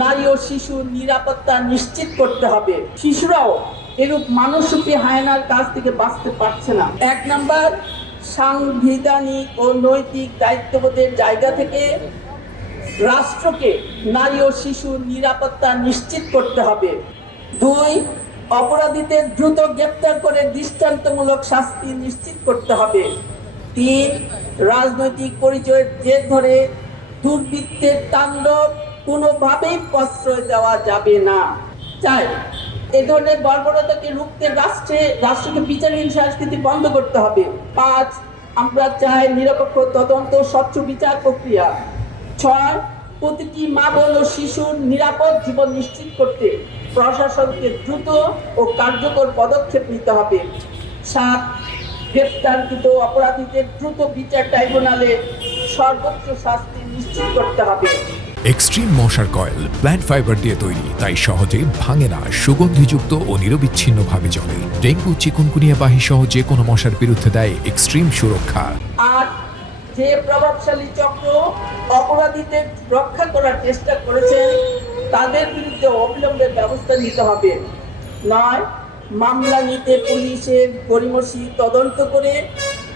নারী ও শিশুর নিরাপত্তা নিশ্চিত করতে হবে। শিশুরাও এরূপ মানসরূপী হায়নার কাছ থেকে বাঁচতে পারছে না। 1 নাম্বার, সাংবিধানিক ও নৈতিক দায়িত্ববোধের জায়গা থেকে রাষ্ট্রকে নারী ও শিশুর নিরাপত্তা নিশ্চিত করতে হবে। 2, অপরাধীদের দ্রুত গ্রেপ্তার করে দৃষ্টান্তমূলক শাস্তি নিশ্চিত করতে হবে। 3, রাজনৈতিক পরিচয়ের জের ধরে দুর্বৃত্তের তাণ্ডব কোনোভাবেই প্রশ্রয় দেওয়া যাবে না। 4, এ ধরনের বর্বরতাকে রুখতে রাষ্ট্রকে বিচারহীন সংস্কৃতি বন্ধ করতে হবে। 5, আমরা চাই নিরপেক্ষ তদন্ত, স্বচ্ছ বিচার প্রক্রিয়া। 6, প্রতিটি মা বোন ও শিশুর নিরাপদ জীবন নিশ্চিত করতে প্রশাসনকে দ্রুত ও কার্যকর পদক্ষেপ নিতে হবে। 7, গ্রেপ্তারকৃত অপরাধীদের দ্রুত বিচার ট্রাইব্যুনালে সর্বোচ্চ শাস্তি নিশ্চিত করতে হবে। এক্সট্রিম মশার কয়েল প্ল্যান্ট ফাইবার দিয়ে তৈরি, তাই সহজে ভাঙে না, সুগন্ধিযুক্ত ও নিরবিচ্ছিন্নভাবে জ্বলে। ডেঙ্গু, চিকুনগুনিয়া বাহি সহ যে কোনো মশার বিরুদ্ধে দেয় এক্সট্রিম সুরক্ষা। 8, যে প্রভাবশালী চক্র অপরাধীদের রক্ষা করার চেষ্টা করেছেন তাদের বিরুদ্ধে অবিলম্বে ব্যবস্থা নিতে হবে। 9, মামলা নিতে পুলিশের গড়িমসি তদন্ত করে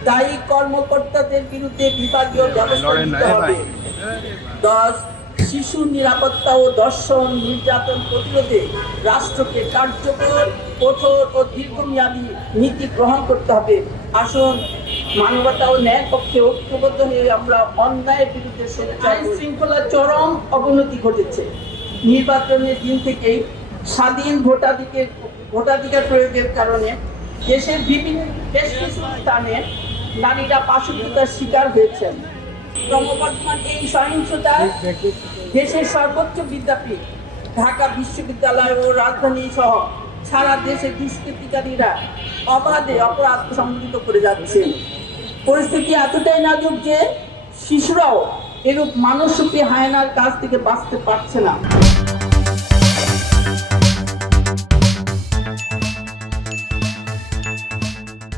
দায়ী কর্মকর্তাদের বিরুদ্ধে বিভাগীয় ব্যবস্থা নিতে হবে। 10, শিশু নিরাপত্তা ও ধর্ষণ নির্যাতন প্রতিরোধে রাষ্ট্রকে কার্যকর, কঠোর ও দীর্ঘমেয়াদী নীতি গ্রহণ করতে হবে। আসুন মানবতা ও ন্যায়ের পক্ষে ঐক্যবদ্ধ হয়ে আমরা অন্যায়ের বিরুদ্ধে আইন শৃঙ্খলার চরম অবনতি ঘটেছে। নির্বাচনের দিন থেকেই স্বাধীন ভোটাধিকার প্রয়োগের কারণে দেশের বেশ কিছু স্থানে নারীরা পাশবিকতার শিকার হয়েছেন। ক্রমবর্ধমান এই সহিংসতা দেশের সর্বোচ্চ বিদ্যাপীঠ ঢাকা বিশ্ববিদ্যালয় ও রাজধানী সহ সারা দেশে দুষ্কৃতিকারীরা অবাধে অপরাধ সংঘটিত করে যাচ্ছে। পরিস্থিতি এতটাই নাজুক যে শিশুরাও এরূপ মানসরূপী হায়নার কাছ থেকে বাঁচতে পারছে না।